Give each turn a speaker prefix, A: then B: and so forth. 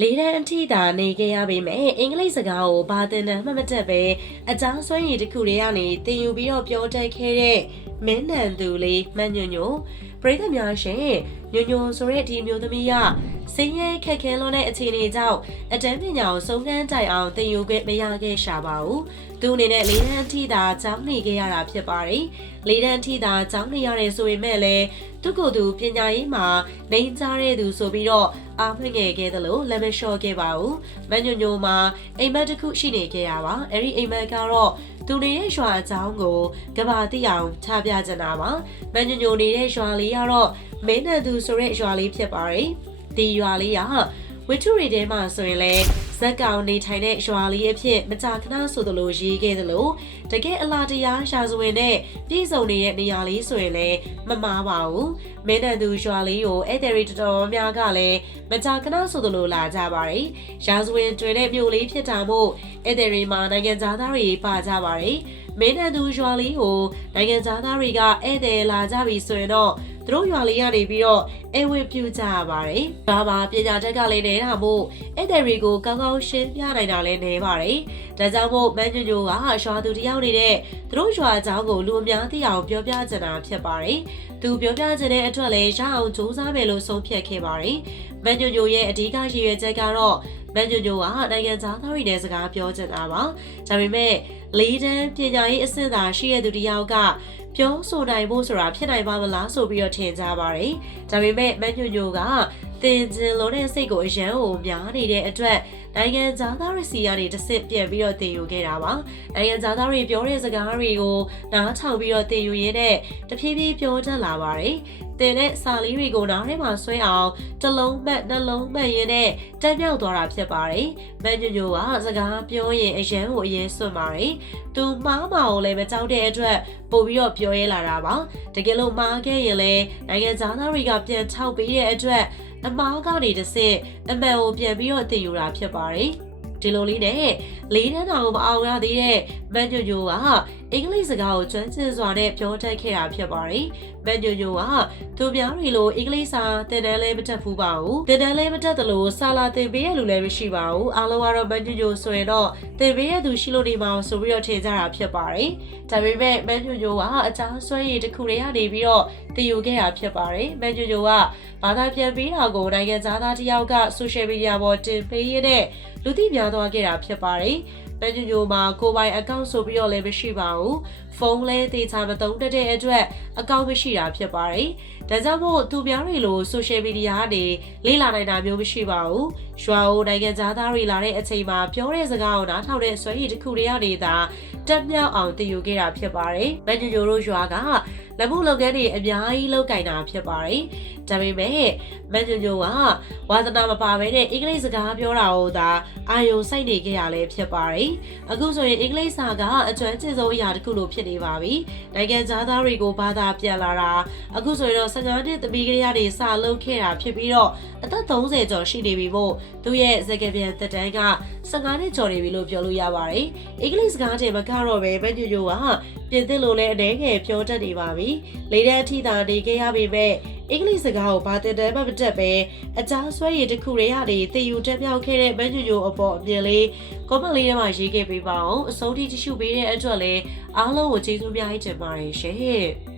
A: လေးတန်းအထိသာနေခဲ့ရပေမဲ့အင်္ဂလိပ်စကားကိုဘာသင်တန်းမှမတက်ပဲအကြောင်းစွမ်းရည်တစ်ခုတည်းကနေသင်ယူပြီးတော့ပြောတတ်ခဲ့တဲ့မင်းနန်သူလေးမှန်ညွညွပရိသတ်များရှင်ညွညွဆိုတဲ့ဒီအမျိုးသမီးကစင်းရဲခက်ခဲလွန်းတဲ့အခြေအနေကြောင့်အတန်းပညာကိုစုံစမ်းတိုင်အောင်သင်ယူခဲ့မရခဲ့ရှာပါဘူးသူအနေနဲ့လေးတန်းအထိသာကျောင်းနေခဲ့ရတာဖြစ်ပါတယ်လေးတန်းအထိသာကျောင်းနေရတယ်ဆိုပေမဲ့လည်းသူကိုယ်သူပညာရေးမှာနေကြတဲ့သူဆိုပြီးတော့အားမငယ်ခဲ့သလိုလက်မလျှော့ခဲ့ပါဘူး။မန်ညိုညိုမှာအိမ်မက်တစ်ခုရှိနေခဲ့ရပါ။အဲ့ဒီအိမ်မက်ကတော့ သူနေတဲ့ရွာအကြောင်းကိုကဘာတိအောင်ချပြကြတာပါ။မန်ညိုညိုနေတဲ့ရွာလေးကတော့မင်းနဲ့သူဆိုတဲ့ရွာလေးဖြစ်ပါတယ်။ဒီရွာလေးကဝတ္ထုတွေထဲမှာဆိုရင်လည်း ဇက်ကောင်နေထိုင်တဲ့ရွာလေးအဖြစ်မကြာခဏဆိုသလိုရေးခဲ့သလိုတကယ်အလားတရားရှာဇဝင်နဲ့ပြည်စုံနေတဲ့နေရာလေးဆိုရင်လည်းမမားပါဘူးမင်းနဲ့သူရွာလေးကိုဧည့်သည်တွေတော်တော်များများကလည်းမကြာခဏဆိုသလိုလာကြပါတယ်ရာဇဝင်တွင်တဲ့မြို့လေးဖြစ်တာမို့ဧည့်သည်တွေမှာနိုင်ငံသားတွေပါကြပါတယ်မင်းနဲ့သူရွာလေးကိုနိုင်ငံသားတွေကဧည့်သည်လာကြပြီဆိုရင်တော့ သူတို့ရွာလေးကနေပြီးတော့အဲဝေပြူကြရပါတယ်။ဒါပါပညာတက်ကလည်းနေတာမို့ဧည့်သည်တွေကိုကောင်းကောင်းရှင်းပြနိုင်တာလည်းနေပါတယ်။ဒါကြောင့်မို့မန်ညိုညိုကရွာသူတယောက်နေတဲ့သူတို့ရွာအကြောင်းကိုလူအများသိအောင်ပြောပြချင်တာဖြစ်ပါတယ်။သူပြောပြချင်တဲ့အတွက်လည်းရအောင်စူးစမ်းမယ်လို့ဆုံးဖြတ်ခဲ့ပါတယ်။မန်ညိုညိုရဲ့အဓိကရည်ရွယ်ချက်ကတော့မန်ညိုညိုကနိုင်ငံသားသားတွေနဲ့စကားပြောချင်တာပါ။ဒါပေမဲ့ လေးတန်းပညာရေးအဆင့်သာရှိတဲ့သူတယောက်ကပြောဆိုနိုင်ဖို့ဆိုတာဖြစ်နိုင်ပါမလားဆိုပြီးတော့ထင်ကြပါတယ်။ဒါပေမဲ့မန်ညိုညိုကတင်ကျင်လို့တဲ့စိတ်ကိုအရန်ကိုများနေတဲ့အတွက် နိုင်ငံသားသားရစီကနေတစ်စစ်ပြန်ပြီးတော့တင်ယူခဲ့တာပါ။နိုင်ငံသားသားတွေပြောတဲ့စကားတွေကိုနားထောင်ပြီးတော့တင်ယူရင်းနဲ့တဖြည်းဖြည်းပြောတတ်လာပါတယ်။တင်တဲ့စာလေးတွေကိုနားထဲမှာဆွဲအောင်တစ်လုံးမှတ်နှလုံးမှတ်ရင်းနဲ့တက်မြောက်သွားတာဖြစ်ပါတယ်။မန်ညိုညိုကစကားပြောရင်အရန်ကိုအရင်စွန့်ပါတယ်။သူမှားမှာကိုလည်းမကြောက်တဲ့အတွက်ပို့ပြီးတော့ပြောရဲလာတာပါ။တကယ်လို့မှားခဲ့ရင်လည်းနိုင်ငံသားသားတွေကပြန်ထောက်ပေးတဲ့အတွက်အမားကနေတစ်စစ်အမှန်ကိုပြန်ပြီးတော့တင်ယူတာဖြစ်ပါတယ်။ ဒီလိုလေးနဲ့လေးတန်းတော်မအောင်ရသေးတဲ့မန်ညိုညိုကအင်္ဂလိပ်စကားကိုကျွမ်းကျင်စွာနဲ့ပြောတတ်ခဲ့တာဖြစ်ပါတယ်။မန်ညိုညိုကသူများတွေလိုအင်္ဂလိပ်စာသင်တန်းလည်းမတတ်ဘူးပါဘူး။သင်တန်းလည်းမတတ်သလိုစာလာသင်ပေးရလူလည်းမရှိပါဘူး။အားလုံးကတော့မန်ညိုညိုဆိုရင်တော့သင်ပေးရသူရှိလို့နေမှာဆိုပြီးတော့ထင်ကြတာဖြစ်ပါတယ်။ဒါပေမဲ့မန်ညိုညိုကအကြောင်းဆွဲရည်တစ်ခုတည်းကနေပြီးတော့တည်ယူခဲ့တာဖြစ်ပါတယ်။မန်ညိုညိုကဘာသာပြန်ပေးတာကိုနိုင်ငံသားတစ်ယောက်က social media ပေါ်တင်ပေးရတဲ့ လူသိများသွားခဲ့တာဖြစ်ပါတယ်။မန်ညိုညိုမှာကိုပိုင်အကောင့်ဆိုပြီးတော့လည်းမရှိပါဘူး။ဖုန်းလည်းတေချာမသုံးတတ်တဲ့အတွက်အကောင့်မရှိတာဖြစ်ပါတယ်။ဒါကြောင့်မို့သူများတွေလို social media ကနေလေ့လာနိုင်တာမျိုးမရှိပါဘူး။ရွာအိုနိုင်ငံသားတွေလာတဲ့အချိန်မှာပြောတဲ့စကားကိုနားထောင်တဲ့ဆွဲရည်တစ်ခုတည်းကနေသာတက်မြောက်အောင်တည်ယူခဲ့တာဖြစ်ပါတယ်။မန်ညိုညိုတို့ရွာက လက်မှုလုပ်ငန်းတွေအများကြီးလုပ်ကင်တာဖြစ်ပါတယ်။ဒါပေမဲ့မန်ညိုညိုကဝါသနာမပါဘဲနဲ့အင်္ဂလိပ်စကားပြောတာကိုသာအာယုံစိုက်နေခဲ့ရလဲဖြစ်ပါတယ်။အခုဆိုရင်အင်္ဂလိပ်စာကအကျွမ်းကျင်ဆုံးအရာတစ်ခုလိုဖြစ်နေပါပြီ။နိုင်ငံသားတွေကိုဘာသာပြန်လာတာအခုဆိုရင်တော့15နှစ်သမီးကလေးကနေစလုပ်ခဲ့တာဖြစ်ပြီးတော့အသက်30ကျော်ရှိနေပြီမို့သူ့ရဲ့စကားပြန်သက်တမ်းက15နှစ်ကျော်နေပြီလို့ပြောလို့ရပါတယ်။အင်္ဂလိပ်စကားတွေမကတော့ပဲမန်ညိုညိုကပြင်သစ်လိုလဲအနေငယ်ပြောတတ်နေပါပြီ။လေးတဲ့အထိသာနေခဲ့ရပေမဲ့အင်္ဂလိပ်စကားကိုဘာတင်တယ်မှမတက်ပဲအကြားဆွဲရည်တစ်ခုတည်းကနေတည်ယူတက်မြောက်ခဲ့တဲ့မန်ညိုညိုအပေါ်အမြင်လေးကောမန့်လေးထဲမှာရေးခဲ့ပေးပါအောင်အစိုးရတ िश ူပေးတဲ့အတွက်လည်းအားလုံးကိုကျေးဇူးများကြီးတင်ပါတယ်ရှင်။